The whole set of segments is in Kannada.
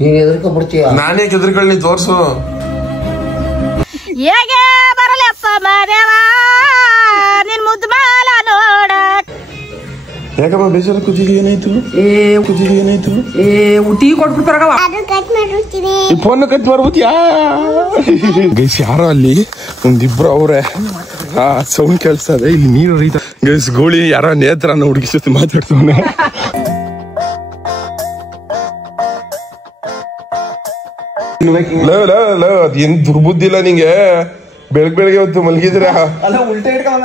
ನೀನ್ ಎದ್ರಿಕೊಂಡ್ಬಿಡ್ತೀಯ. ನಾನೇ ಎದ್ರಿಕೊಳ್ಳಿ ತೋರ್ಸು. ಹೇಗೆ ಬರಲಪ್ಪ ಮಾದೇವ ನಿನ್ ಮುದ್ದು ಮಾಲ ನೋಡ. ಯಾಕಮ್ಮ ಬೇಸರ ಕೂತಿದ್ವಿ? ಏನಾಯ್ತು? ಏನಾಯ್ತು? ಟೀ ಕೊಟ್ಬಿಡ್ತಾರ. ಈ ಫೋನ್ ಕಟ್ ಮಾಡ್ಬಿಟ್ಯಾ? ಗೈಸ್ ಯಾರೋ ಅಲ್ಲಿ ಒಂದಿಬ್ರು ಅವ್ರೆ ಸೌಂಡ್ ಕೇಳಿಸ್ತದೆ. ಇಲ್ಲಿ ನೀರು ಹರಿತ. ಗೈಸ್ ಗೋಳಿ ಯಾರೋ ನೇತ್ರನ ಹುಡುಗಿ ಜೊತೆ ಮಾತಾಡ್ತಾವನೆ. ಅದೇನ್ ದುರ್ಬುದ್ಧಿ ಇಲ್ಲ ನಿಂಗೆ. ಬೆಳಗ್ಗೆ ಹೊತ್ತು ಮಲಗಿದ್ರ ಉಲ್ಟಾ ಇಟ್ಕೊಂಡ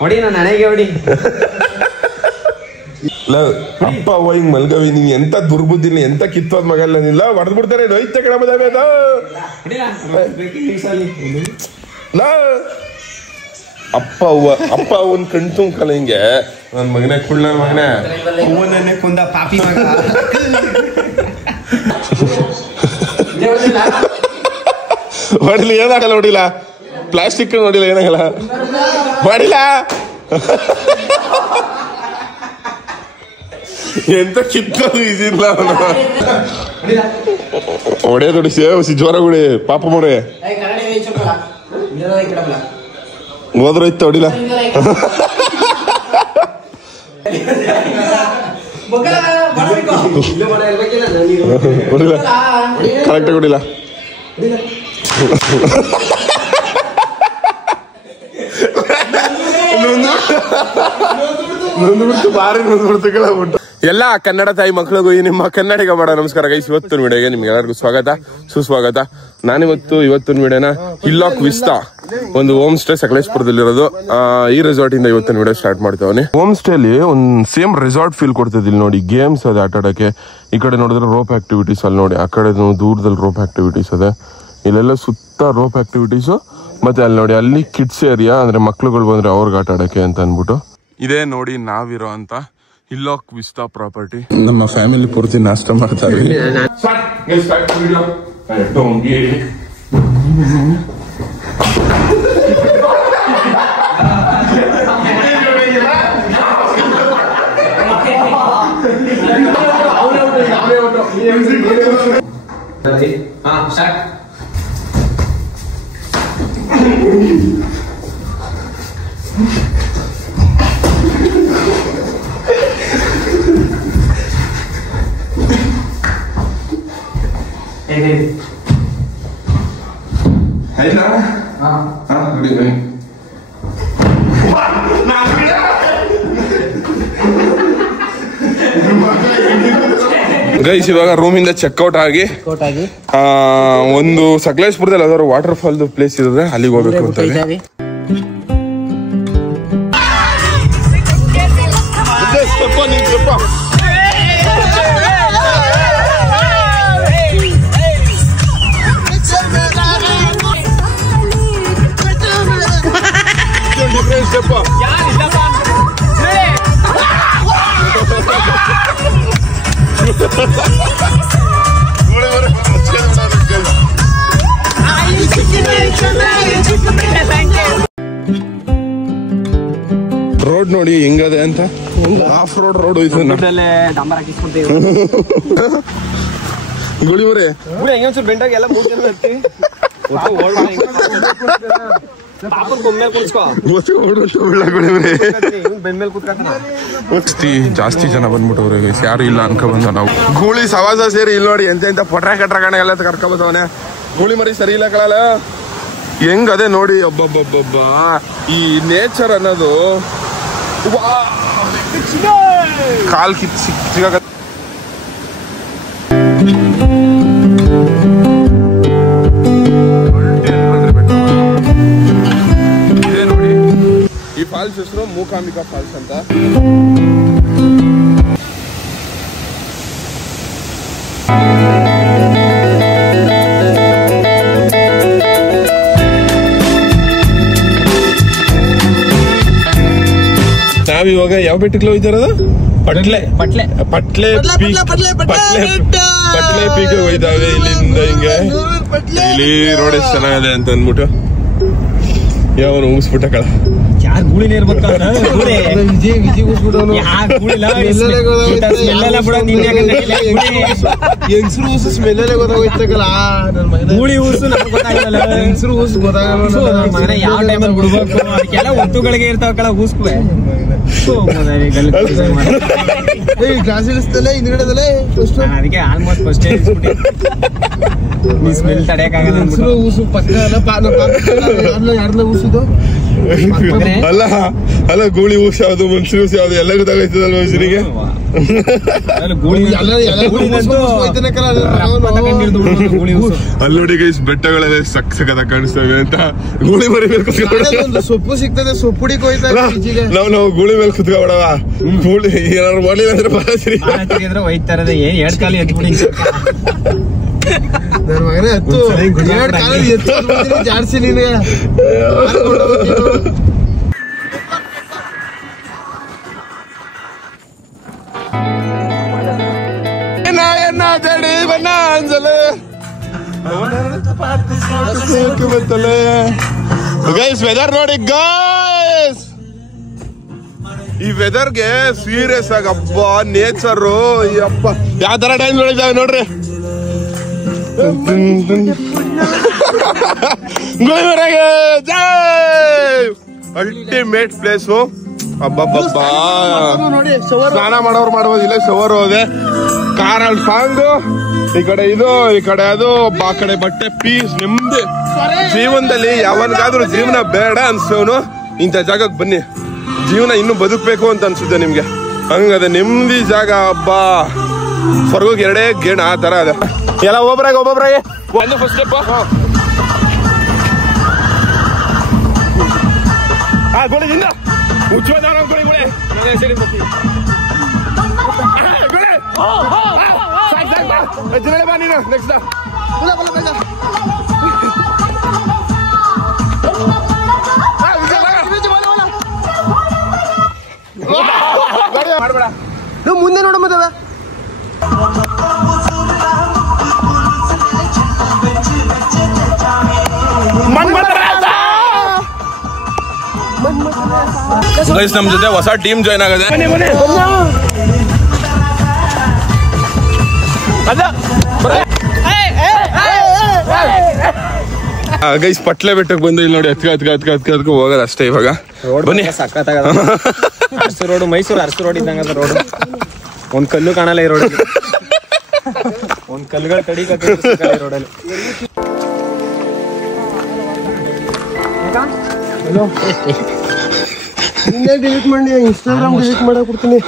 ಹೊಡಿ ನಾನು ನನಗೆ ಹೊಡಿ. ಅಪ್ಪ ಅವ್ವ ಹಿಂಗ್ ಮಲ್ಗವಿ. ನೀನ್ ಎಂತ ದುರ್ಬುದ್ಧಿಲ್ಲ, ಎಂತ ಕಿತ್ತೋದ್ ಮಗಲ್ಲ. ನಿಲ್ಲ ಹೊಡೆದ್ ಬಿಡ್ತಾರೆ. ನೈತ ಕಡೆ ಅಪ್ಪ ಅವ್ವನ್ ಕಣ್ ತುಂಕಲ್ಲ ಹಿಂಗೆ. ನನ್ ಮಗನೇ ಕುಳ್ಳ ಮಗನೇ ಅವನನ್ನೇ ಕೊಂದ ಪಾಪಿ ಮಗ. ಹೊಡಿಲಿ ಏನಾಗಲ್ಲ. ಹೊಡಿಲ್ಲ ಪ್ಲಾಸ್ಟಿಕ್ ನೋಡಿಲ್ಲ ಏನಾಗಲ್ಲ. ಹೊಡಿಲ್ಲ ಎಂತ ಕಿತ್ತೋದು ಇದಿಲ್ಲ. ಹೊಡೆಯೋದು ಹೊಡಿಸಿ ಜ್ವರ ಗುಡಿ ಪಾಪ ಮೊರೆ ಹೋದ್ರು ಇತ್ತು. ಹೊಡಿಲ್ಲ ಹೊಡಿಲ್ಲ ಕರೆಕ್ಟಾಗಿ ಹೊಡಿಲ್ಲ. ಎಲ್ಲ ಕನ್ನಡ ತಾಯಿ ಮಕ್ಕಳಿಗೂ ನಿಮ್ಮ ಕನ್ನಡಿಗ ಮಾಡೋ ನಮಸ್ಕಾರ ಗೈಸ್. ಇವತ್ತಿನ ವಿಡಿಯೋಗೆ ನಿಮ್ಗೆಲ್ಲರಿಗೂ ಸ್ವಾಗತ ಸುಸ್ವಾಗತ. ಇವತ್ತಿನ ವಿಡಿಯೋನ ಹಿಲ್ಲಾಕ್ ವಿಸ್ತಾ ಒಂದು ಹೋಮ್ ಸ್ಟೇ ಸಕಲೇಶ್ಪುರದಲ್ಲಿರೋದು. ಈ ರೆಸಾರ್ಟ್ ಇಂದ ಇವತ್ತಿನ ವಿಡಿಯೋ ಸ್ಟಾರ್ಟ್ ಮಾಡ್ತೇವೆ. ಹೋಮ್ ಸ್ಟೇ ಅಲ್ಲಿ ಒಂದ್ ಸೇಮ್ ರೆಸಾರ್ಟ್ ಫೀಲ್ ಕೊಡ್ತಿದ್ದಿಲ್ಲ ನೋಡಿ. ಗೇಮ್ಸ್ ಅದೇ ಆಟ ಆಡಕ್ಕೆ. ಈ ಕಡೆ ನೋಡಿದ್ರೆ ರೋಪ್ ಆಕ್ಟಿವಿಟೀಸ್ ಅಲ್ಲಿ ನೋಡಿ. ಆ ಕಡೆ ದೂರದಲ್ಲಿ ರೋಪ್ ಆಕ್ಟಿವಿಟೀಸ್ ಅದೇ. ಇಲ್ಲೆಲ್ಲ ಸುತ್ತ ರೋಪ್ ಆಕ್ಟಿವಿಟೀಸು. ಮತ್ತೆ ಅಲ್ಲಿ ನೋಡಿ ಅಲ್ಲಿ ಕಿಡ್ಸ್ ಏರಿಯಾ, ಅಂದ್ರೆ ಮಕ್ಳುಗಳು ಬಂದ್ರೆ ಅವ್ರಿಗೆ ಆಟ ಆಡಕ್ಕೆ ಅಂತ ಅನ್ಬಿಟ್ಟು. ಇದೇ ನೋಡಿ ನಾವಿರೋ ಅಂತ ಹಿಲ್ಲಾಕ್ ವಿಸ್ತಾ ಪ್ರಾಪರ್ಟಿ. ನಮ್ಮ ಫ್ಯಾಮಿಲಿ ಪೂರ್ತಿ ನಾಷ್ಟ ಮಾಡ್ತಾರೆ. ಗೈಸ್ ಇವಾಗ ರೂಮಿಂದ ಚೆಕ್ಔಟ್ ಆಗಿ ಒಂದು ಸಕಲೇಶ್ಪುರದಲ್ಲಿ ಯಾವ್ದಾದ್ರು ವಾಟರ್ ಫಾಲ್ ಪ್ಲೇಸ್ ಇರುತ್ತೆ, ಅಲ್ಲಿಗೆ ಹೋಗ್ಬೇಕು ಅಂತ. ರೋಡ್ ನೋಡಿ ಹೆಂಗದೆ ಅಂತ. ಆಫ್ ರೋಡ್ ಇದು ಗುಳಿಮರೆ ಬೆಂಡಾಗ ಎಲ್ಲ ಜಾಸ್ತಿ ಜನ ಬಂದ್ಬಿಟ್ಟವ್ರೆ. ಯಾರು ಇಲ್ಲ ಅನ್ಕೊ ಬಂದ ನಾವು. ಗೂಳಿ ಸವಾಸ ಸೇರಿ ಇಲ್ಲಿ ನೋಡಿ ಎಂತ ಪೊಟ್ರ ಕಟ್ರಗಣ ಎಲ್ಲ ಕರ್ಕೊಬತ್ತವನೆ. ಗೂಳಿ ಮರಿ ಸರಿ ಇಲ್ಲ ಕಳಲ್ಲ ಹೆಂಗ್ ಅದೇ ನೋಡಿ. ಒಬ್ಬೊಬ್ಬೊಬ್ಬ ಈ ನೇಚರ್ ಅನ್ನೋದು ಕಾಲ್ ಸಿಕ್ಕ. ಈ ಫಾಲ್ಸ್ ಹೆಸರು ಮೂಕಾಂಬಿಕಾ ಫಾಲ್ಸ್ ಅಂತ. ನಾವಿವಾಗ ಯಾವ ಬೆಟ್ಟಕ್ಕೆ ಹೋಯ್ತಾರದ? ಪಟ್ಲೆ ಪೀಕ್ ಹೋಯ್ತಾವೆ ಇಲ್ಲಿಂದ. ಹಿಂಗೆ ಇಲ್ಲಿ ರೋಡ್ ಎಷ್ಟು ಚೆನ್ನಾಗಿದೆ ಅಂತ ಅಂದ್ಬಿಟ್ಟು ಯಾವನು ಉಗಿಸ್ಬಿಟ್ಟ ಕಳ ಯಾರು ಗೂಳಿನೇ ಇರ್ಬೇಕು ಹೆಂಗಸ್ರು ಊಸು ಸ್ಮೆಲ್ಲೇ ಗೊತ್ತಾಗೋಯ್ತಲ್ಲ ಗೂಳಿ ಊಸು ನಮ್ಗೆ ಗೊತ್ತಾಗಲ್ಲ ಹೆಂಗಸ್ರು ಊಸು ಗೊತ್ತಾಗಲ್ಲ ಯಾವ ಟೈಮಲ್ಲಿ ಬಿಡ್ಬೇಕು ಅದಕ್ಕೆಲ್ಲ ಒತ್ತುಗಳಿಗೆ ಇರ್ತಾವ ಕಳ ಊಸ್ಕುವೆ ಗ್ಲಾಸ್ ಇಳಿಸ್ತಲ್ಲ ಹಿಂದ್ಗಡೆದಲ್ಲ ಅದಕ್ಕೆ ಆಲ್ಮೋಸ್ಟ್ ಫಸ್ಟ್ ಸ್ಮೆಲ್ ತಡೆಯಕ್ಕಾಗಲ್ಲ ಊಸು ಪಕ್ಕ ಯಾರನ್ನ ಊಸುದು ಅಲ್ಲ ಅಲ್ಲ ಗೂಳಿ ಊಸ್ ಯಾವ್ದು ಮನುಷ್ಯರು ಊಸ್ ಯಾವ್ದು ಎಲ್ಲ ಗೊತ್ತಾಗೈತದಲ್ಲ ಮನುಷ್ಯನಿಗೆ ಅಲ್ಲಿ ನೋಡಿ ಗೈಸ್ ಬೆಟ್ಟಗಳೆಲ್ಲ ಸಕ್ಕದ ಕಾಣಿಸ್ತವೆ ಅಂತ ಗೂಳಿ ಮರಿಬೇಕು ಸೊಪ್ಪು ಸಿಗ್ತದೆ ಸೊಪ್ಪು ಹುಡಿಕ್ ಹೋಯ್ತಾರೆ ನಾವು ಗೂಳಿ ಮೇಲೆ ಕುತ್ಕೊಬೇಡವ ಗೂಳಿ ಏನಾದ್ರು ಮಾಡ್ಲಿಲ್ಲ ಅಂದ್ರೆ ಹೋಯ್ತಾರದೆ ಏನ್ ಎರಡ್ ಕಾಲ ಎತ್ಬಿಡಿ ನನ್ನ ಮಗನೇ ಹತ್ತು ಎರಡು ಕಾಲದ ಎತ್ತು ಜಾಡ್ಸಿ ನೀನು ಗೈಸ್ ವೆದರ್ ನೋಡಿ ಗೈಸ್ ಈ ವೆದರ್ಗೆ ಸೀರಿಯಸ್ ಆಗಿ ಹಬ್ಬ ನೇಚರ್ ಅಪ್ಪ ಯಾವ ತರ ಟೈಮ್ ನೋಡಿದ್ದಾವೆ ನೋಡ್ರಿ ಅಲ್ಟಿಮೇಟ್ ಪ್ಲೇಸು ಹಬ್ಬಬ್ಬಬ್ಬ ಸ್ನಾನ ಮಾಡೋರು ಮಾಡ್ಬೋದು ಇಲ್ಲ ಶವರ್ ಹೋದೆ ಕಾರಲ್ಲಿ ಸಾಂಗು ಈ ಕಡೆ ಇದು ಈ ಕಡೆ ಅದು ಆ ಕಡೆ ಬಟ್ಟೆ ಪೀಸ್ ನೆಮ್ಮದಿ ಜೀವನದಲ್ಲಿ ಯಾವನ್ಗಾದ್ರೂ ಜೀವನ ಬೇಡ ಅನ್ಸೋನು ಇಂಥ ಜಾಗಕ್ಕೆ ಬನ್ನಿ ಜೀವನ ಇನ್ನು ಬದುಕಬೇಕು ಅಂತ ಅನ್ಸುತ್ತೆ ನಿಮ್ಗೆ ಹಂಗದೆ ನೆಮ್ಮದಿ ಜಾಗ ಹಬ್ಬ ಸ್ವರ್ಗಕ್ಕೆ ಎರಡೇ ಗೇಣ್ ಆ ತರ ಅದ ಎಲ್ಲ ಒಬ್ಬೊಬ್ರಾಗೆ ಒಂದು ಫಸ್ಟ್ ಸ್ಟೆಪ್ ಗೋಳಿದಿಂದ ಉಚ್ಚೋದಾರ ಗೋಳಿ ಗೋಳಿ ಬಾ ನೀನು ನೆಕ್ಸ್ಟ್ ಮಾಡ್ಬೇಡ ಮುಂದೆ ನೋಡ ಮತ್ತೆ ಗೈಸ್ ನಮ್ ಜೊತೆ ಹೊಸ ಟೀಮ್ ಜಾಯ್ನ್ ಆಗದೆ ಗೈಸ್ ಪಟ್ಲೆ ಬೆಟ್ಟಕ್ಕೆ ಬಂದು ಇಲ್ಲಿ ನೋಡಿ ಹತ್ಕ ಹೋಗೋದು ಅಷ್ಟೇ ಇವಾಗ ಬನ್ನಿ ಸಕ್ಕತ್ತಾಗದ ಅರಸು ರೋಡ್ ಮೈಸೂರು ಅರಸು ರೋಡ್ ಇದ್ದಂಗ ರೋಡ್ ಒಂದ್ ಕಲ್ಲು ಕಾಣಲ್ಲ ಈ ರೋಡ್ ಒಂದ್ ಕಲ್ಲುಗಳ ಕಡಿ ರೋಡಲ್ಲಿ ನಿನ್ನೆ ಡಿಲೀಟ್ ಮಾಡಿ ಇನ್ಸ್ಟಾಗ್ರಾಮ್ ಡಿಲೀಟ್ ಮಾಡಕ್ ಕೊಡ್ತೀನಿ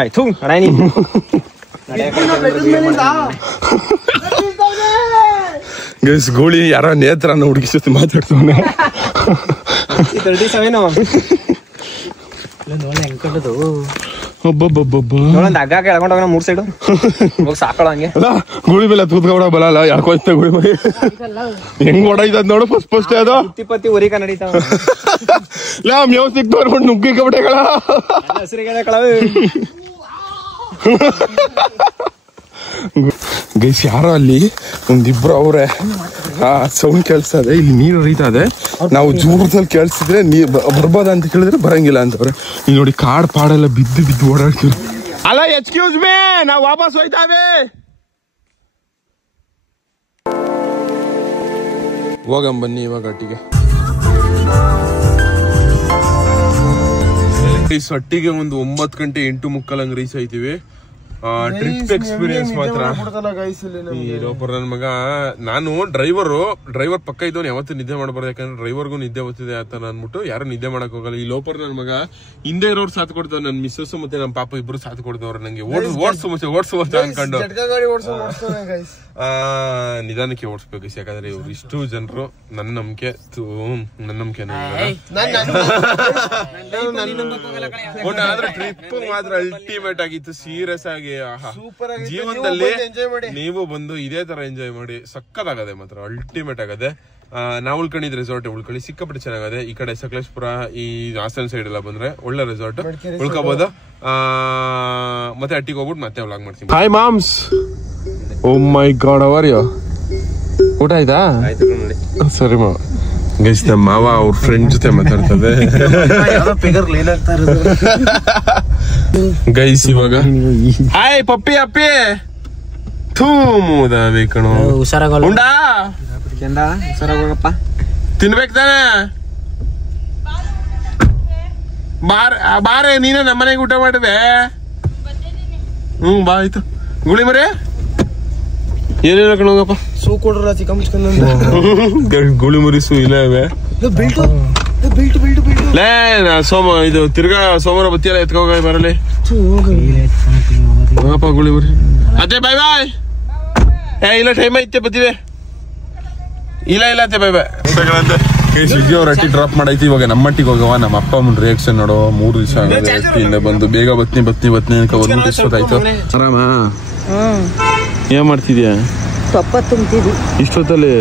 ಆಯ್ತು ರಾಣಿ ಗೈಸ್ ಗೋಳಿ ಯಾರ ನೇತ್ರನ ಹುಡುಗಿ ಜೊತೆ ಮಾತಾಡ್ತಾನೆ 37 ಹಗ್ಗ ಕೆಳ್ಕೊಂಡ್ ಹೋಗೋಣ 3 ಸೈಡ್ ಹೋಗಿ ಸಾಕಳ ಹಂಗೆ ಗುಳಿ ಮೇಲೆ ತೂತ್ಕೊಂಡ ಬರಲ್ಲ ಯಾಕೋ ಗುಳಿ ಮೈ ಹೆಂಗ್ ಓಡಾಯ್ತದ ನೋಡು ಫಸ್ಟ್ ಅದು ಪತ್ತಿ ಉರಿಕ ನಡೀತಾವ ಮೇವ್ ಸಿಕ್ತವ್ರು ನುಗ್ಗಿ ಕಬಟೆಗಳ ಹಸಿರಿಗೆಳೆ ಕಳವ ಗೈಸ್ ಯಾರೋ ಅಲ್ಲಿ ಒಂದಿಬ್ರು ಅವ್ರೆ ಸೌಂಡ್ ಕೇಳಿಸ್ತದೆ ಇಲ್ಲಿ ನೀರು ಹರಿತಾ ಇದೆ ನಾವು ಜೋರದಲ್ಲಿ ಕೇಳಿಸಿದ್ರೆ ಬರ್ಬೋದ ಅಂತ ಕೇಳಿದ್ರೆ ಬರಂಗಿಲ್ಲ ಅಂತವ್ರೆ ಇಲ್ಲಿ ನೋಡಿ ಕಾಡ್ ಪಾಡೆಲ್ಲ ಬಿದ್ದು ಓಡಾಡ್ತೀವಿ ಅಲ್ಲ ಎಕ್ಸ್ಕ್ಯೂಸ್ ಮೀ ನಾವು ವಾಪಸ್ ಹೋಯ್ತಾವೆ ಹೋಗಂ ಬನ್ನಿ ಇವಾಗ ಒಟ್ಟಿಗೆ ಸಟ್ಟಿಗೆ ಒಂದು 9 ಗಂಟೆ 8:45 ಹಂಗ್ ರೀಚ್ ಆಯ್ತೀವಿ ಟ್ರಿಪ್ ಎಕ್ಸ್ಪೀರಿಯನ್ಸ್ ಮಾತ್ರ ನನ್ ಮಗ ನಾನು ಡ್ರೈವರ್ ಪಕ್ಕ ಇದ್ದವನು ಯಾವತ್ತೂ ನಿದ್ದೆ ಮಾಡಬಾರ್ದು ಯಾಕಂದ್ರೆ ಡ್ರೈವರ್ಗೂ ನಿದ್ದೆ ಬರ್ತಿದೆ ಅಂತ ಅನ್ಬಿಟ್ಟು ಯಾರು ನಿದ್ದೆ ಮಾಡಕ್ ಹೋಗಲ್ಲ ಈ ಲೋಪರ್ ನನ್ ಮಗ ಹಿಂದೆ ಇರೋರು ಸಾಥ್ ಕೊಡ್ತಾವ ನನ್ ಮಿಸ್ಸಸ್ ಮತ್ತೆ ನಮ್ ಪಾಪ ಇಬ್ರು ಸಾಥ್ ಕೊಡ್ತವ್ರ ನಂಗೆ ಓಡ್ಸು ಅನ್ಕೊಂಡು ನಿಧಾನಕ್ಕೆ ಓಡಿಸ್ಬೇಕು ಯಾಕಂದ್ರೆ ಇವ್ರು ಇಷ್ಟು ಜನರು ನನ್ನ ನಂಬಿಕೆ ಆದ್ರೆ ಟ್ರಿಪ್ ಮಾತ್ರ ಅಲ್ಟಿಮೇಟ್ ಆಗಿತ್ತು ಸೀರಿಯಸ್ ಆಗಿ ಜೀವನದಲ್ಲಿ ನೀವು ಬಂದು ಇದೇ ತರ ಎಂಜಾಯ್ ಮಾಡಿ ಸಕ್ಕತ್ತಾಗದೆ ಮಾತ್ರ ಅಲ್ಟಿಮೇಟ್ ಆಗದೆ ನಾವು ಉಳ್ಕೊಂಡಿದ್ ರೆಸಾರ್ಟ್ ಉಳ್ಕೊಳ್ಳಿ ಸಿಕ್ಕಾಪಟ್ಟೆ ಚೆನ್ನಾಗದೆ ಈ ಕಡೆ ಸಕಲೇಶ್ಪುರ ಈ ಹಾಸನ ಸೈಡ್ ಎಲ್ಲ ಬಂದ್ರೆ ಒಳ್ಳೆ ರೆಸಾರ್ಟ್ ಉಳ್ಕೋಬಹುದು ಮತ್ತೆ ಅಟ್ಟಿಗೆ ಹೋಗ್ಬಿಟ್ಟು ಮತ್ತೆ ವ್ಲಾಗ್ ಮಾಡ್ತೀನಿ hi moms oh my god how are you ಊಟ ಆಯ್ತಾ? ಆಯ್ತು ನೋಡಿ. ಸರಿ ಮಾವ. ಗೈಸ್ ನಮ್ಮ ಮಾವ ಅವ್ರ ಫ್ರೆಂಡ್ ಜೊತೆ ಮಾತಾಡ್ತದೆ. ಗೈಸ್ ಇವಾಗ ಹಾಯ್ ಪಪ್ಪಿ ಅಪ್ಪಿ ಥೂಮುದ ಬೇಕಣು ಉಂಡಾ ಹುಷಾರಾಗೋಗಪ್ಪ. ತಿನ್ಬೇಕು ತಾನೆ? ಬಾರೆ ನೀನೇ ನಮ್ಮನೆಗೆ ಊಟ ಮಾಡಿದೆ. ಬಾ ಆಯ್ತು. ಗುಳಿ ಮರೆ ಏನಿಲ್ಲ ಕಣೋಗಪ್ಪ. ಸೂ ಕೊಡ್ರ ಚಿಕ್ಕ ಮುಚ್ಕೊಂಡ್ ಗುಳಿ ಮರಿ ಸೂ ಇಲ್ಲ ಇವೆ. ಲೇ ಇದು ತಿರ್ಗಾ ಸೋಮವಾರ ಬತ್ತಿಯಲ್ಲ ಎತ್ಕೋಗ ಬರಲಿ. ಹೋಗಪ್ಪ ಗುಳಿ ಮರಿ. ಅದೇ ಬಾಯ್ ಬಾಯ್. ಇಲ್ಲ ಟೈಮ್ ಐತೆ ಬತ್ತೀವಿ. ಇಲ್ಲ ಅತ್ತೆ ಬಾಯ್ ಬಾಯ್. ಸ್ವಿಗ್ಗಿ ಅವ್ರ ಹಟ್ಟಿ ಡ್ರಾಪ್ ಮಾಡೈತಿ. ಇವಾಗ ನಮ್ಮಟ್ಟಿಗೆ ಹೋಗವ. ನಮ್ಮ ಅಪ್ಪ ಅಮ್ಮನ ರಿಯಾಕ್ಷನ್ ನೋಡೋ. 3 ದಿವಸ ಇಲ್ಲೇ ಬಂದು ಬೇಗ ಬತ್ನಿ ಅನ್ಕ ಬಂದ್ಬಿಟ್ಟು ಇಷ್ಟೊತ್ತಾಯ್ತು. ಆರಾಮ? ಏನ್ ಮಾಡ್ತಿದ್ಯಾ? ತೊಪ್ಪ ತುಂಬ್ತಿದ್ವಿ ಇಷ್ಟೊತ್ತಲ್ಲಿ.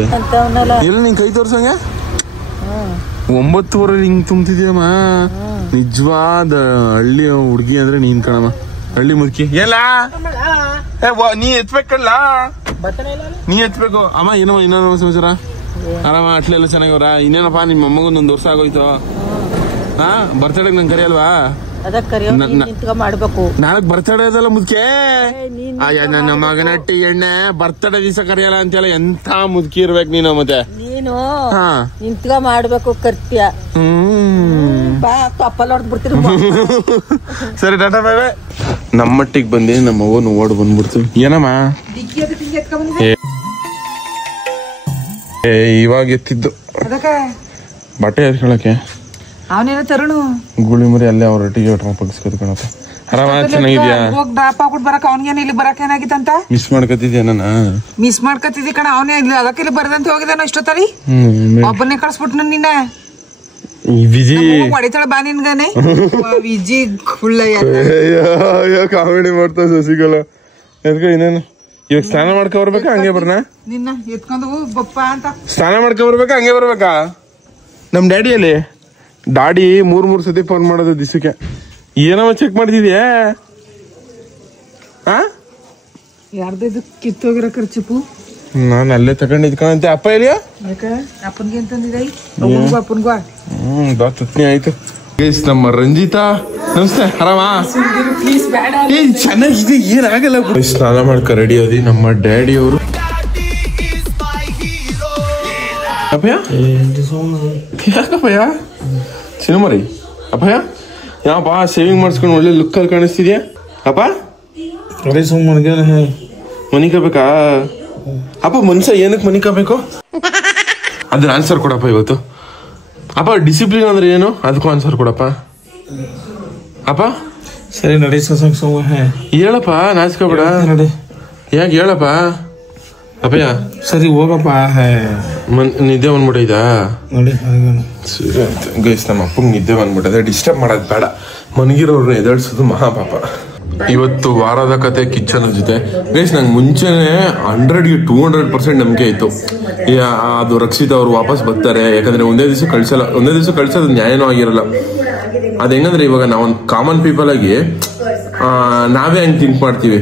ಎಲ್ಲ ನಿನ್ ಕೈ ತೋರ್ಸಂಗ 9:30 ಹಿಂಗ್ ತುಂಬ್ತಿದ್ಯಮ್ಮ. ನಿಜವಾದ ಹಳ್ಳಿ ಹುಡ್ಗಿ ಅಂದ್ರೆ ನೀನ್ ಕಣಮ್ಮ. ಹಳ್ಳಿ ಮುದುಕಿ ಎಲ್ಲ ನೀ ಎತ್ಬೇಕಲ್ಲ. ನೀ ಎತ್ಬೇಕು ಅಮ್ಮ. ಏನೋ ಇನ್ನೊಂದು ಸಮಾಚಾರ? ಆರಾಮ? ಅಟ್ಲೆಲ್ಲ ಚೆನ್ನಾಗವ್ರ? ಇನ್ನೇನಪ್ಪ ನಿಮ್ಮ ಅಮ್ಮಗೊಂದೊಂದು ವರ್ಷ ಆಗೋಯ್ತು. ಹಾ ಬರ್ತಡೇಗ್ ನಂಗೆ ಕರಿಯಲ್ವಾ? ಮಾಡ್ಬೇಕು. ನಾಳೆ ಬರ್ತಡೇ ಅದಲ್ಲ ಮುದ್ಕೆ. ನನ್ನ ಮಗನ ಅಟ್ಟಿ ಎಣ್ಣೆ ಬರ್ತಡೇ ದಿವಸ ಕರಿಯಲ್ಲ ಅಂತೆಲ್ಲ. ಎಂತ ಮುದ್ಕಿ ಇರ್ಬೇಕು ನೀನು. ಮತ್ತೆ ನೀನು ನಿಂತ್ಕ ಮಾಡ್ಬೇಕು ಕರ್ತ್ಯ. ತಪ್ಪಲ್ಲಿ ಹೊಡೆದ್ ಬಿಡ್ತೀರಿ. ಸರಿ ಟಾಟಾ ಬಾಯ್ ಬಾಯ್. ನಮ್ಮಟ್ಟಿಗೆ ಬಂದೆ. ನಮ್ಮ ಅವ್ವನು ಓಡ್ ಬಂದ್ಬಿಡ್ತು. ಏನಮ್ಮ ಇವಾಗ ಎತ್ತಿದ್ದು ಬಟ್ಟೆ ಎತ್ಕೊಳಕ್ಕೆ. ಅವನೇನ ತರುಣು ಗುಳಿ ಮರಿ ಅಲ್ಲೇ ಅವ್ರ ಒಟ್ಟಿಗೆ ಪಗಿಸ್ಕೋದು ಕಣಪ್ಪ. ಆರಾಮ? ಚೆನ್ನಾಗಿದ್ಯಾ? ಹೋಗ್ ಡ್ರಾಪ್ ಆಗ್ಬಿಟ್ಟು ಬರಕ ಅವನ್ಗೇನ ಇಲ್ಲಿ ಬರಕ್ ಏನಾಗಿತ್ತಂತ ಮಿಸ್ ಮಾಡ್ಕತಿದ್ಯಾ? ನಾನು ಮಿಸ್ ಮಾಡ್ಕತಿದ್ದಿ ಕಣ. ಅವನೇ ಇಲ್ಲಿ ಅದಕ್ಕೆ ಇಲ್ಲಿ ಬರದಂತ ಹೋಗಿದಾನ ಇಷ್ಟೊತ್ತರಿ. ಒಬ್ಬನೇ ಕಳ್ಸ್ಬಿಟ್ನ ನಿನ್ನ ವಿಜಿ ಹೊಡಿತಾಳ ಬಾ ನಿನ್ಗಾನೆ. ವಿಜಿ ಕಾಮಿಡಿ ಮಾಡ್ತಾ ಸಿಗಲ್ಲ. ಇನ್ನೇನು ಇವಾಗ ಸ್ನಾನ ಮಾಡ್ಕೊ ಬರ್ಬೇಕಾ ಹಂಗೆ ಬರ್ನಾ? ನಿನ್ನ ಎತ್ಕೊಂಡು ಬಪ್ಪ ಅಂತ ಸ್ನಾನ ಮಾಡ್ಕೊ ಬರ್ಬೇಕಾ ಹಂಗೆ ಬರ್ಬೇಕಾ? ನಮ್ ಡ್ಯಾಡಿಯಲ್ಲಿ ದಾಡಿ 3 ಸತಿ ಫೋನ್ ಮಾಡೋದು ದಿವಸಕ್ಕೆ. ಏನವ ಚೆಕ್ ಮಾಡ್ತಿದ್ಯಾ? ಯಾರ್ದು ಕಿತ್ತೋಗಿರೋ ಖರ್ಚಿಪು ನಾನು ಅಲ್ಲೇ ತಗೊಂಡಿದ್ಕಂತೆ. ಅಪ್ಪ ಎಲ್ಲಿಯ? ಅಪ್ಪನ್ಗೆ ಅಂತಂದಿದೆ. ಅಪ್ಪನ್ಗೂ ಚಟ್ನಿ ಆಯ್ತು. ನಮ್ಮ ರಂಜಿತಾ ನಮಸ್ತೆ. ಆರಾಮ? ಚೆನ್ನಾಗಿದೆ. ಏನಾಗಲ್ಲ. ಸ್ನಾನ ಮಾಡ್ಕೊ ರೆಡಿ ಆದಿ. ನಮ್ಮ ಡ್ಯಾಡಿ ಅವರು ಅಪ್ಪಯ್ಯ ಯಾಕಪ್ಪಯ್ಯ ಸಿನಿಮರಿ ಅಪ್ಪಯ್ಯ ಯಾವಪ್ಪ ಸೇವಿಂಗ್ ಮಾಡಿಸ್ಕೊಂಡು ಒಳ್ಳೆ ಲುಕ್ಕಲ್ಲಿ ಕಾಣಿಸ್ತಿದ್ಯಾ ಅಪ್ಪ? ಮನಿಕಬೇಕಾ ಅಪ್ಪ? ಮನ್ಸ ಏನಕ್ಕೆ ಮನಿಕಬೇಕು? ಅದ್ರ ಆನ್ಸರ್ ಕೊಡಪ್ಪ ಇವತ್ತು. ಅಪ್ಪ ಡಿಸಿಪ್ಲಿನ್ ಅಂದ್ರೆ ಏನು? ಅದಕ್ಕೂ ಆನ್ಸರ್ ಕೊಡಪ್ಪ ಅಪ್ಪ. ಸರಿ ನಡಿ ಹೇಳಪ್ಪ, ನಾಚ್ಕೋಬೇಡ. ಯಾಕೆ ಹೇಳಪ್ಪ ಅಪ್ಪಯ್ಯ? ಸರಿ ಹೋಗಪ್ಪ. ನಿದ್ದೆ ಬಂದ್ಬಿಟ್ಟೈತಾ? ನೋಡಿ ಸರಿ ಆಯ್ತು ಗೈಸ್. ನಮ್ಮ ಅಪ್ಪಂಗೆ ನಿದ್ದೆ ಬಂದ್ಬಿಟ್ಟದೆ. ಡಿಸ್ಟರ್ಬ್ ಮಾಡೋದು ಬೇಡ. ಮನಗಿರೋರ್ನ ಎದಳ್ಸೋದು ಮಹಾಪಾಪ. ಇವತ್ತು ವಾರದ ಕತೆ ಕಿಚ್ಚನ ಜೊತೆ. ಗೈಸ್ ನಂಗೆ ಮುಂಚೆನೆ 100ಗೆ 200% ನಂಬಿಕೆ ಇತ್ತು. ಅದು ರಕ್ಷಿತ್ ಅವ್ರು ವಾಪಸ್ ಬರ್ತಾರೆ. ಯಾಕಂದ್ರೆ ಒಂದೇ ದಿವಸ ಕಳ್ಸೋದು ನ್ಯಾಯನೂ ಆಗಿರಲ್ಲ. ಅದ್ ಹೆಂಗಂದ್ರೆ ಇವಾಗ ನಾವೊಂದು ಕಾಮನ್ ಪೀಪಲ್ ಆಗಿ ನಾವೇ ಹಂಗೆ ಥಿಂಕ್ ಮಾಡ್ತೀವಿ.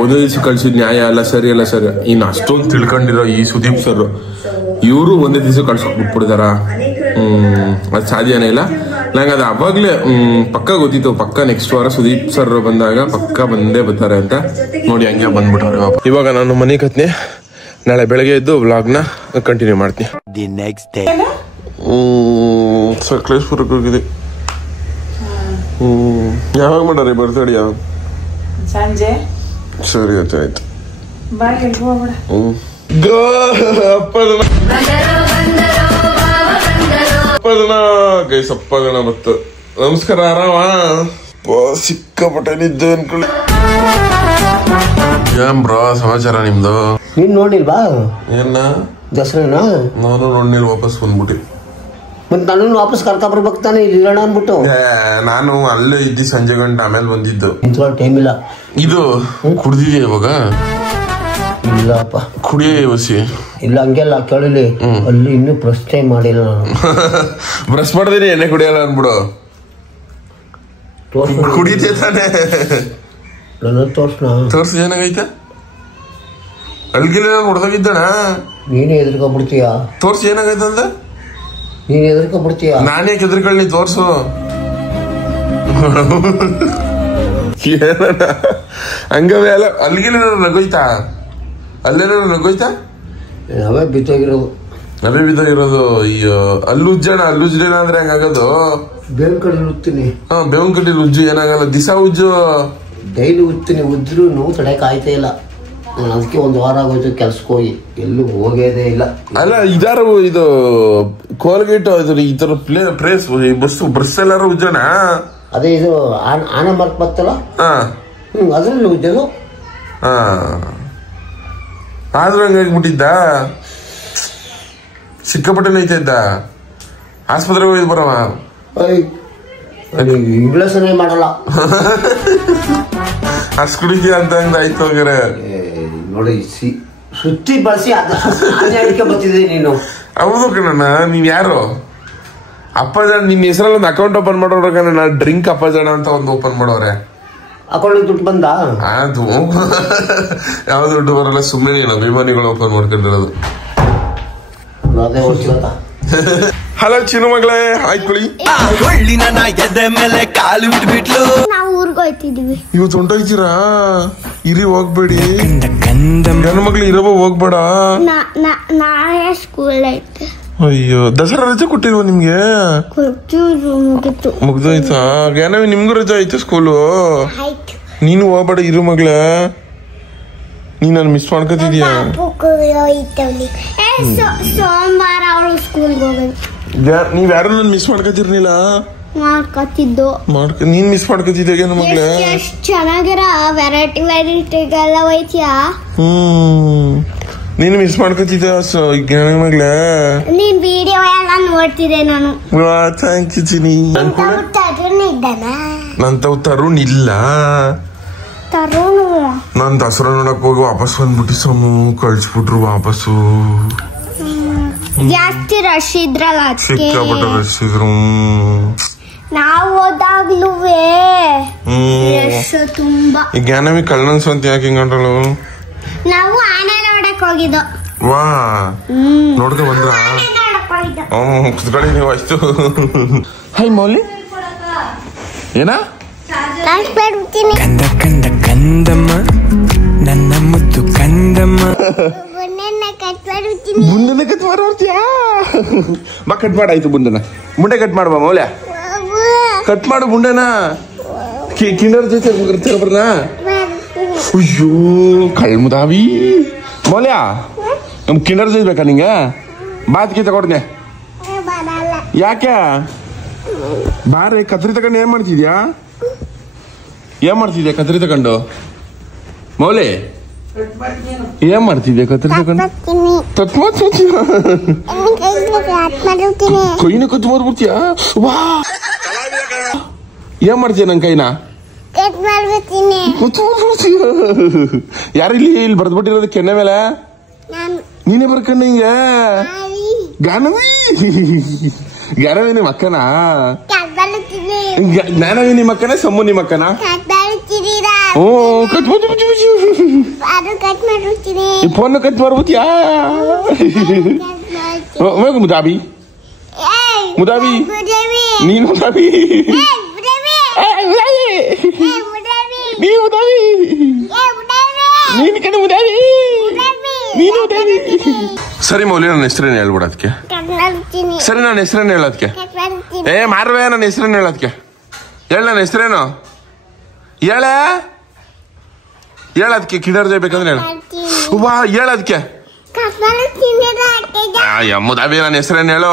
ಒಂದೇ ದಿವಸ ಕಳ್ಸಿದ್ ನ್ಯಾಯ ಅಲ್ಲ, ಸರಿ ಅಲ್ಲ ಸರಿ. ಇನ್ನು ಅಷ್ಟೊಂದು ತಿಳ್ಕೊಂಡಿರೋ ಈ ಸುದೀಪ್ ಸರ್ ಇವರು ಒಂದೇ ದಿವಸ ಕಳ್ಸೋಕ್ ಬಿಟ್ಬಿಡ್ತಾರ. ಅದು ಸಾಧ್ಯನೇ ಇಲ್ಲ. ನಂಗೆ ಅದು ಅವಾಗ್ಲೇ ಪಕ್ಕ ಗೊತ್ತಿತ್ತು. ಪಕ್ಕ ನೆಕ್ಸ್ಟ್ ವಾರ ಸುದೀಪ್ ಸರ್ ಬಂದಾಗ ಪಕ್ಕ ಬಂದೇ ಬರ್ತಾರೆ ಅಂತ. ನೋಡಿ ಹಂಗೆ ಬಂದ್ಬಿಟ್ರೆ ಇವಾಗ ನಾನು ಮನೆಗೆ ಹತ್ನಿ. ನಾಳೆ ಬೆಳಗ್ಗೆ ಎದ್ದು ವ್ಲಾಗ್ನ ಕಂಟಿನ್ಯೂ ಮಾಡ್ತೀನಿ. ಸಕಲೇಶ್ಪುರಕ್ಕೆ ಹೋಗಿದೆ. ಯಾವಾಗ ಮಾಡ್ರಿ ಬರ್ತಡೇ? ಸಂಜೆ. ಸರಿ ಆಯ್ತು. ಅಪ್ಪಗಣ ಬತ್ತು. ನಮಸ್ಕಾರ. ಆರಾಮ? ಸಿಕ್ಕಾಪಟ್ಟೆ ನಿದ್ದೆ ಅನ್ಕೊಳ್ಳಿ. ಏನ್ ಬ್ರೋ ಸಮಾಚಾರ ನಿಮ್ದು? ನೀನ್ ನೋಡಿಲ್ವಾ ಏನ ದಸರಾನ? ನಾನು ನೋಡಿಲ್. ವಾಪಸ್ ಬಂದ್ಬಿಟ್ಟಿ. ಮತ್ ನಾನು ವಾಪಸ್ ಕರ್ಕೊಬರ್ಬೇಕು ತಾನೆ ಇಲ್ಲಿ ಅನ್ಬಿಟ್ಟು. ನಾನು ಅಲ್ಲೇ ಇದ್ದಿ ಸಂಜೆ ಗಂಟೆ. ಆಮೇಲೆ ಬಂದಿದ್ದು. ಟೈಮ್ ಇಲ್ಲ. ಇದು ಕುಡ್ದಿದ್ಯಾ ಇವಾಗ? ಇಲ್ಲಪ್ಪ. ಕುಡಿಯೇ ವಸಿ? ಇಲ್ಲ ಹಂಗೆಲ್ಲ ಕೇಳಲಿ. ಅಲ್ಲಿ ಇನ್ನೂ ಬ್ರಷ್ ಮಾಡಿಲ್ಲ ನಾನು. ಬ್ರಷ್ ಮಾಡ್ದೇನೆ ಎಣ್ಣೆ ಕುಡಿಯಲ್ಲ ಅನ್ಬಿಡು. ಕುಡಿತೇ ತಾನೆ? ನನ್ನ ತೋರ್ಸ್ನ ತೋರ್ಸಿ ಏನಾಗೈತೆ? ಅಳ್ಗಿಲ್ಲ ಹೊಡೆದಾಗಿದ್ದಾನ. ನೀನೇ ಎದ್ರಿಕೊಂಡ್ಬಿಡ್ತೀಯ. ತೋರ್ಸಿ ಏನಾಗೈತಂದ. ನೀನ್ ಎದ್ರಿಕೊಂಡ್ಬಿಡ್ತೀಯ. ನಾನೇ ಎದ್ರಿಕೊಳ್ಳಿ ತೋರ್ಸು. ಹಂಗವೇ ಅಲ್ಲ. ಅಲ್ಲಿಗೆ ನಗೋಯ್ತಾ? ಅಲ್ಲೇನಾರು ನಗೋಯ್ತಾ? ಅವೇ ಬಿತ್ತೋಗಿರೋದು. ಅವೇ ಬಿದ್ದೋಗಿರೋದು. ಅಯ್ಯೋ ಅಲ್ಲುಜ್ಜಣ. ಅಲ್ಲುಜ್ಜೇನ ಅಂದ್ರೆ ಹಂಗಾಗದು. ಬೇವಿನ ಕಡ್ಡಿ ಉಜ್ತೀನಿ. ಬೇವಿನ ಕಡ್ಡಿ ಉಜ್ಜು ಏನಾಗಲ್ಲ. ದಿಸ ಉಜ್ಜು. ಡೈಲಿ ಉಜ್ತೀನಿ. ಉಜ್ರು ನೋವು ತಡೆಯಕ್ ಆಯ್ತಾ ಇಲ್ಲ. ನಾನು ಅದಕ್ಕೆ 1 ವಾರ ಆಗೋಯ್ತು ಕೆಲ್ಸಕ್ಕೆ ಹೋಗಿ. ಎಲ್ಲೂ ಹೋಗೋದೇ ಇಲ್ಲ. ಅಲ್ಲ ಇದಾರು ಇದು ಕೋಲ್ಗೇಟ್ ಈ ತರ ಪ್ಲೇಸ್ ಬಸ್ ಎಲ್ಲಾರು ಉಜ್ಜಣ. ಅದೇ ಇದು ಆನ ಮಾರ್ಕ್ ಬರ್ತಲ್ಲ, ಅದ್ರಲ್ಲಿ ಉಜ್ಜೋದು. ಆದ್ರೂ ಹಂಗಾಗ್ಬಿಟ್ಟಿದ್ದ. ಸಿಕ್ಕಾಪಟ್ಟೆ ಐತೆ ಇದ್ದ. ಆಸ್ಪತ್ರೆಗೆ ಹೋಯ್ತು ಬರವ. ಇಂಗ್ಲೀಷನೇ ಮಾಡಲ್ಲ. ಅಷ್ಟು ಕುಡಿತೀಯ ಅಂತ ಆಯ್ತು ಹೋಗ್ಯಾರ ನೋಡಿ. ಸುತ್ತಿ ಬಳಸಿ ಅದಕ್ಕೆ ಬರ್ತಿದ್ದೆ ನೀನು. ಹೌದು ಕಣ್ಣ. ನೀನ್ ಯಾರು? ಅಪ್ಪಜಾಣ. ನಿನ್ ಹೆಸರಲ್ಲಿ ಒಂದು ಅಕೌಂಟ್ ಓಪನ್ ಮಾಡೋರ ಕಣ್ಣ. ಡ್ರಿಂಕ್ ಅಪ್ಪಜಾಣ ಅಂತ ಒಂದು ಓಪನ್ ಮಾಡೋರೆ. ಅಕೌಂಟ್ ದುಡ್ಡು ಬಂದ? ಅದು ಯಾವ ದುಡ್ಡು ಬರಲ್ಲ. ಸುಮ್ಮನೆ ನೀನು ಅಭಿಮಾನಿಗಳು ಓಪನ್ ಮಾಡ್ಕೊಂಡಿರೋದು. ಅದೇ ಹೋಗ್ತೀವತ್ತ. ಹಲೋ ಚಿನ್ನು ಮಗಳೇ, ಆಯ್ಕೊಳ್ಳಿ. ಮೇಲೆ ಕಾಲು ಬಿಟ್ಬಿಟ್ಲು. ನಾವು ಊರ್ಗೆ ಹೋಯ್ತಿದೀವಿ. ಇವತ್ತು ಹೊಂಟೋಯ್ತೀರಾ? ಇರಿ ಹೋಗ್ಬೇಡಿ. ಗಂಡು ಮಕ್ಳು ಇರೋಬ ಹೋಗ್ಬೇಡ. ನಾಳೆ ಸ್ಕೂಲ್ ಐತೆ. ಅಯ್ಯೋ ದಸರಾ ರಜೆ ಕೊಟ್ಟಿಲ್ವ ನಿಮ್ಗೆ? ಮುಗ್ದೋಯ್ತಾ? ಜ್ಞಾನವಿ ನಿಮ್ಗೂ ರಜೆ ಆಯ್ತು ಸ್ಕೂಲು. ನೀನು ಹೋಗ್ಬೇಡ ಇರು ಮಗಳ. ನೀನ್ ನಾನು ಮಿಸ್ ಮಾಡ್ಕೊತಿದ್ಯಾ? ಸೋಮವಾರ ಅವಳು ಸ್ಕೂಲ್ಗೆ ಹೋಗೋದು. ನೀವ್ ಯಾರು ನನ್ ಮಿಸ್ ಮಾಡ್ಕೊತಿರ್ಲಿಲ್ಲ? ಮಾಡ್ಕೊತಿದ್ದು. ನೀನ್ ಮಿಸ್ ಮಾಡ್ಕೊತಿದ್ದೆ ಏನು ಮಗ್ಳೆ? ಎಷ್ಟ್ ಚೆನ್ನಾಗಿರೋ ವೆರೈಟಿಗೆಲ್ಲ ಹೋಯ್ತಿಯಾ? ನೀನು ಮಿಸ್ ಮಾಡ್ಕೊತಿದ್ದೆ ಜ್ಞಾನ ಮಗ್ಳೆ. ನೀನ್ ವಿಡಿಯೋ ಎಲ್ಲ ನೋಡ್ತಿದ್ದೆ ನಾನು. Thank you Chini. ತರುಣ್ ಇದ್ದಾನ? ನಂತವ್ ತರುಣ್ ಇಲ್ಲ. ತರುಣ್ ನಾನ್ ದಸರಾ ನೋಡಕ್ ಹೋಗಿ ವಾಪಸ್ ಬಂದ್ಬಿಟ್ಟು ಸೊಮ್ಮು ಕಳ್ಸ್ಬಿಟ್ರು ವಾಪಸ್ಸು. ಜಾಸ್ತಿ ರಶ್ ಇದ್ರಲ್ಲ ಸಿಕ್ಕಾಪಟ್ಟೆ ರಶ್ ಇದ್ರು. ನಾವು ಹೋದಾಗ್ಲೂ ರಶ್ ತುಂಬಾ. ಈ ಜ್ಞಾನವಿ ಕಳ್ಳನ್ಸ್ ಅಂತ ಯಾಕೆ ಹಿಂಗಂಟಳು? ನಾವು ಆನೆ ನೋಡಕ್ ಹೋಗಿದ್ದು. ವಾ ನೋಡ್ಕೊ ಬಂದ್ರ? ಕುತ್ಕೊಳ್ಳಿ ನೀವು ಆಯ್ತು. ಹೈ ಮೌಲಿ ಏನ? ಕಂದ ಕಂದ ಕಂದಮ್ಮ ನನ್ನ ಮುದ್ದು ಕಂದಮ್ಮ. ಬುಂಡನ ಕಟ್ ಮಾಡ್ತೀಯಾ? ಬಾ ಕಟ್ ಮಾಡಾಯ್ತು. ಮುಂಡೆ ಕಟ್ ಮಾಡುವ ಮೌಲ್ಯ. ಕಟ್ ಮಾಡು ಬುಂಡನ. ಕಿಂಡರ್ ಜೊತೆ ಬರ್ನ. ಅಯ್ಯೋ ಕಳ್ಮುದಾವಿ ಮೌಲ್ಯ. ನಮ್ ಕಿಂಡರ್ ಜೊತೆ ಬೇಕಾ ನಿಂಗೆ? ಬಾತ್ಕಿ ತಗೊಡ್ನೆ. ಯಾಕೆ? ಬಾರೆ ಕತ್ರಿ ತಗೊಂಡು ಏನ್ ಮಾಡ್ತಿದ್ಯಾ? ಏನ್ ಮಾಡ್ತಿದ್ಯಾ ಕತ್ರಿ ತಗೊಂಡು? ಮೌಲಿ ಏನ್ ಮಾಡ್ತಿದ್ಯಾ ಕತ್ರಿ ತಗೊಂಡು? ಕೈನ ಕತ್ ಮಾಡ್ಬಿಡ್ತೀಯಾ? ವಾ ಏನ್ ಮಾಡ್ತೀಯ ನನ್ ಕೈನ? ಯಾರಿಲ್ಲಿ ಇಲ್ಲಿ ಬರ್ದ್ಬಿಟ್ಟಿರೋದು ಕೆನ್ನೆ ಮೇಲೆ? ನೀನೇ ಬರ್ಕಂಡ ಹಿಂಗೆ? ಜ್ಞಾನವಿ ನಿಮ್ಮ ಅಕ್ಕನ? ಜ್ಞಾನವಿ ನಿಮ್ಮ ಅಕ್ಕನ? ಸಮ್ಮು ನಿಮ್ಮ ಅಕ್ಕನ? ಓ ಕಟ್ ಫೋನ್ ಕಟ್ ಮಾಡ್ಬಿಡ್ತೀಯಾ? ಮುದಾಬಿ ಮುದಾಬಿ ನೀನು ಮುದಾಬಿ ನೀನು ಮುದಾಬಿ ನೀನು ಕಣ ಮುದಾಬಿ ನೀನು ಮುದಾಬಿ. ಸರಿ ಮೌಲ್ಯ ನನ್ನ ಹೆಸರೇನು ಹೇಳ್ಬಿಡ ಅದಕ್ಕೆ. ಸರಿ ನನ್ನ ಹೆಸರೇನು ಹೇಳೋದಕ್ಕೆ? ಮಾರ್ವೆ ನನ್ನ ಹೆಸರೇನು ಹೇಳೋದಕ್ಕೆ? ಹೇಳ ನನ್ನ ಹೆಸರೇನು ಹೇಳದಕ್ಕೆ. ಕಿಡರ್ ಬೇಕಂದ್ರೆ ಹೇಳ. ವಾ ಹೇಳದಕ್ಕೆ. ಮುದಾಬಿ ನನ್ನ ಹೆಸರೇನು ಹೇಳು?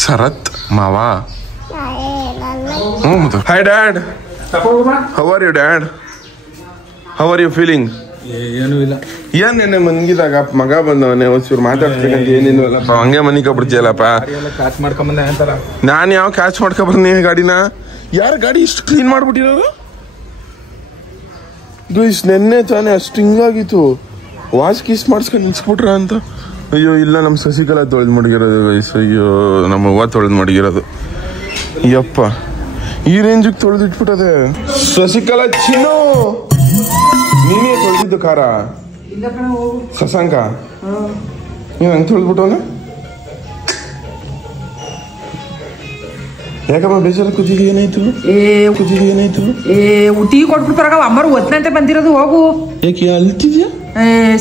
ಶರತ್ ಮಾವ. Hi dad. How are you dad? How are you feeling? ಏನೂ ಇಲ್ಲ. ಏನ್ ನೆನ್ನೆ ಮನ್ಗಿದಾಗ ಮಗ ಬಂದವನೇ ಒಂಚೂರು ಮಾತಾಡ್ಬೇಕಂತ ಏನಿಲ್ವಲ್ಲಪ್ಪ. ಹಂಗೆ ಮನಿಕೊಬಿಡ್ತಿಯಲ್ಲಪ್ಪ. ಕ್ಯಾಚ್ ಮಾಡ್ಕೊಂಬಂದೆ ಅಂತಾರ. ನಾನು ಯಾವ ಕ್ಯಾಚ್ ಮಾಡ್ಕೊಬರ್ನಿ ಗಾಡಿನ? ಯಾರ ಗಾಡಿ ಇಷ್ಟು ಕ್ಲೀನ್ ಮಾಡ್ಬಿಟ್ಟಿರೋದು? ನೆನ್ನೆ ತಾನೇ ಅಷ್ಟು ಹಿಂಗಾಗಿತ್ತು. ವಾಶ್ ಕೀಸ್ ಮಾಡಿಸ್ಕೊಂಡು ನಿಲ್ಸ್ಬಿಟ್ರ ಅಂತ. ಅಯ್ಯೋ ಇಲ್ಲ ನಮ್ಮ ಸಸಿಕಲಾ ತೊಳೆದು ಮಡಗಿರೋದು ಗೈಸ್. ಅಯ್ಯೋ ನಮ್ಮ ಅವ್ವ ತೊಳೆದು ಮಡಗಿರೋದು. ಯಪ್ಪ ಈ ರೇಂಜಿಗೆ ತೊಳೆದಿಟ್ಬಿಟ್ಟದೆ. ಶಶಿಕಲಾ ಚಿನ್ನು ನೀನೇ ತೊಳೆದಿದ್ದು ಖಾರ ಶಶಾಂಕ ನೀನ್ ಹಂಗೆ ತೊಳೆದ್ಬಿಟ್ಟವನ ಯಾಕಮ್ಮ ಬೇಜಾರ ಕುದಿಗೆ ಏನಾಯ್ತು ಟೀ ಕೊಟ್ಬಿಡ್ತಾರ ಅಮ್ಮರು ಒತ್ತನಂತೆ ಬಂದಿರೋದು ಹೋಗು. ಯಾಕೆ ಅಲ್ತಿದ್ಯಾ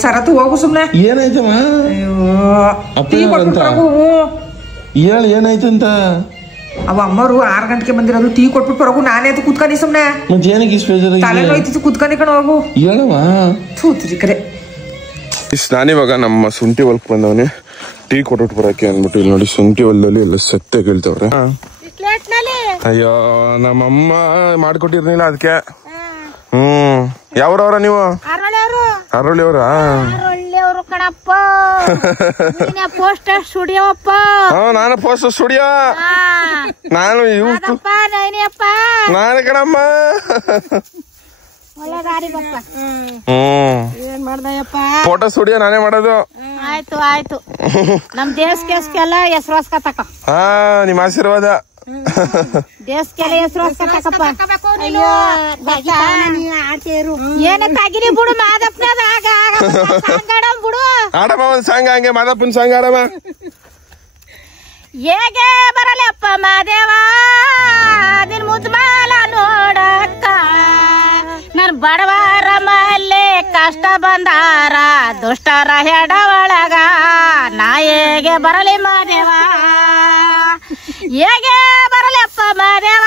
ಸರತ್ತು ಹೋಗು ಸುಮ್ನೆ. ಏನಾಯ್ತಮ್ಮ ಟೀ ಕೊಟ್ಬಿಡ್ತಾರ ಹೇಳು ಏನಾಯ್ತಂತ. ಅವ ಅಮ್ಮರು 6 ಗಂಟೆಗೆ ಬಂದಿರೋದು ಟೀ ಕೊಟ್ಬಿಟ್ಟು ಬರೋಗು. ನಾನೇ ಅದು ಕುತ್ಕೊಂಡಿ ಸುಮ್ನೆ ಮತ್ತೆ ಏನಕ್ಕೆ ತಲೆ ನೋಯ್ತಿತ್ತು ಕುತ್ಕೊಂಡಿ ಕಣ ಹೋಗು. ಹೇಳವ ಕರೆ ನಾನಿವಾಗ ನಮ್ಮ ಶುಂಠಿ ಹೊಲಕ್ ಬಂದವನಿ ಟೀ ಕೊಟ್ಬಿಟ್ಟು ಬರಕ್ಕೆ ಅಂದ್ಬಿಟ್ಟು ಇಲ್ಲಿ ನೋಡಿ ಶುಂಠಿ ಹೊಲದಲ್ಲಿ ಎಲ್ಲ ಸತ್ತೆ ಕೇಳ್ತವ್ರೆ. ಅಯ್ಯೋ ನಮ್ಮಮ್ಮ ಮಾಡ್ಕೊಟ್ಟಿರ್ಲಿಲ್ಲ ಅದಕ್ಕೆ. ಯಾವ್ರವ್ರ ನೀವು? ಅರಳಿಯವ್ರ ಕಣಪ್ಪ ಪೋಸ್ಟರ್ ಸ್ಟುಡಿಯೋಪ್ಪ. ನಾನು ಪೋಸ್ಟರ್ ಸ್ಟುಡಿಯೋ ನಾನು ನಾನು ಕಣಮ್ಮ. ಏನ್ ಮಾಡ್ದಯ್ಯಪ್ಪ ಫೋಟೋ ಸ್ಟುಡಿಯೋ ನಾನೇ ಮಾಡೋದು. ಆಯ್ತು ನಮ್ ದೇಶಕ್ಕೆಲ್ಲ ಹೆಸರು ಹಾ ನಿಮ್ಮ ಆಶೀರ್ವಾದ. ದೇಶಕ್ಕೆಲ್ಲ ಹೆಸರು ಅಯ್ಯೋ ಏನಕ್ಕೆ ಆಗಿರಿ ಬಿಡು ಮಾದಪ್ಪನದ ಬಿಡು ಆಡಮ್ಮ ಒಂದ್ ಸಾಂಗ್ ಹಂಗೆ ಮಾದಪ್ಪನ ಸಾಂಗ್ ಆಡಮ್ಮ. ಹೇಗೆ ಬರಲಪ್ಪ ಮಾದೇವ ನಿನ್ ಮುದ್ಮಾಲ ನೋಡಕ್ಕ ನನ್ ಬಡವರ ಮಲ್ಲೆ ಕಷ್ಟ ಬಂದಾರ ದುಷ್ಟರ ಹೆಡ ಒಳಗ ನಾ ಹೇಗೆ ಬರಲಿ ಮಾದೇವ ಹೇಗೆ ಬರಲಪ್ಪ ಮಾದೇವ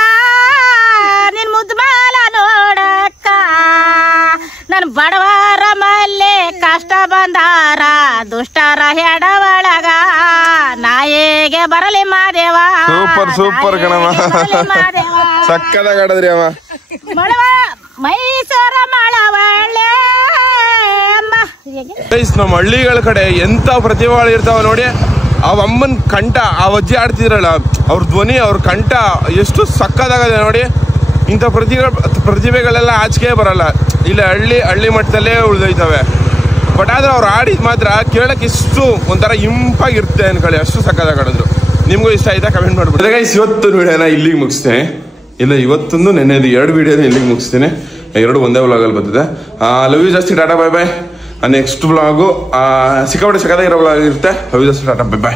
ನಿನ್ ಮುದ್ಮಾಲ ನೋಡಕ್ಕ ನನ್ ಬಡವರ ಮಲ್ಲೆ ಕಷ್ಟ ಬಂದಾರ ದುಷ್ಟರ ಹೆಡ ಒಳಗ ನಾ ಹೇಗೆ ಬರಲಿ ಮಾದೇವ. ಸೂಪರ್ ಕಣಮ್ಮ ಸಕ್ಕದಾಗ ಆಡದ್ರಿ ಅಮ್ಮ. ಮೈಸೂರ ಮಳವಳ್ಳೆ ನಮ್ಮ ಹಳ್ಳಿಗಳ ಕಡೆ ಎಂತ ಪ್ರತಿಭೆಗಳು ಇರ್ತಾವ ನೋಡಿ. ಆ ಅಮ್ಮನ್ ಕಂಠ ಆ ಅಜ್ಜಿ ಆಡ್ತಿದ್ರಲ್ಲ ಅವ್ರ ಧ್ವನಿ ಅವ್ರ ಕಂಠ ಎಷ್ಟು ಸಕ್ಕದಾಗದೆ ನೋಡಿ. ಇಂಥ ಪ್ರತಿಭೆಗಳೆಲ್ಲ ಆಚೆಗೆ ಬರಲ್ಲ, ಇಲ್ಲ ಹಳ್ಳಿ ಮಟ್ಟದಲ್ಲೇ ಉಳಿದೋಯ್ತವೆ. ಬಟ್ ಆದ್ರೆ ಅವ್ರು ಆಡಿದ್ ಮಾತ್ರ ಕೇಳಕ್ ಇಷ್ಟು ಒಂಥರ ಇಂಪಾಗಿರುತ್ತೆ ಅನ್ಕೊಳ್ಳಿ, ಅಷ್ಟು ಸಕ್ಕದಾಗ ಆಡಿದ್ರು. ನಿಮ್ಗೂ ಇಷ್ಟ ಆಯ್ತಾ ಕಮೆಂಟ್ ಮಾಡ್ಬಿಟ್ಟು ಗೈಸ್. ಇವತ್ತು ವಿಡಿಯೋನ ಇಲ್ಲಿಗೆ ಮುಗಿಸ್ತೇನೆ. ಇಲ್ಲ ಇವತ್ತೊಂದು ನೆನ್ನೆದು 2 ವಿಡಿಯೋನ ಇಲ್ಲಿಗೆ ಮುಗಿಸ್ತೇನೆ. 2 ಒಂದೇ ವ್ಲಾಗಲ್ಲಿ ಬರ್ತದೆ. ಲವ್ ಯು ಜಾಸ್ತಿ tata bye bye. Next vlog ಸಿಕ್ಕಾಪಟ್ಟೆ ಸಕ್ಕದಾಗಿರೋ ವ್ಲಾಗ್ ಇರುತ್ತೆ. ಲವ್ ಯು ಜಾಸ್ತಿ ಟಾಟಾ ಬೈ ಬೈ.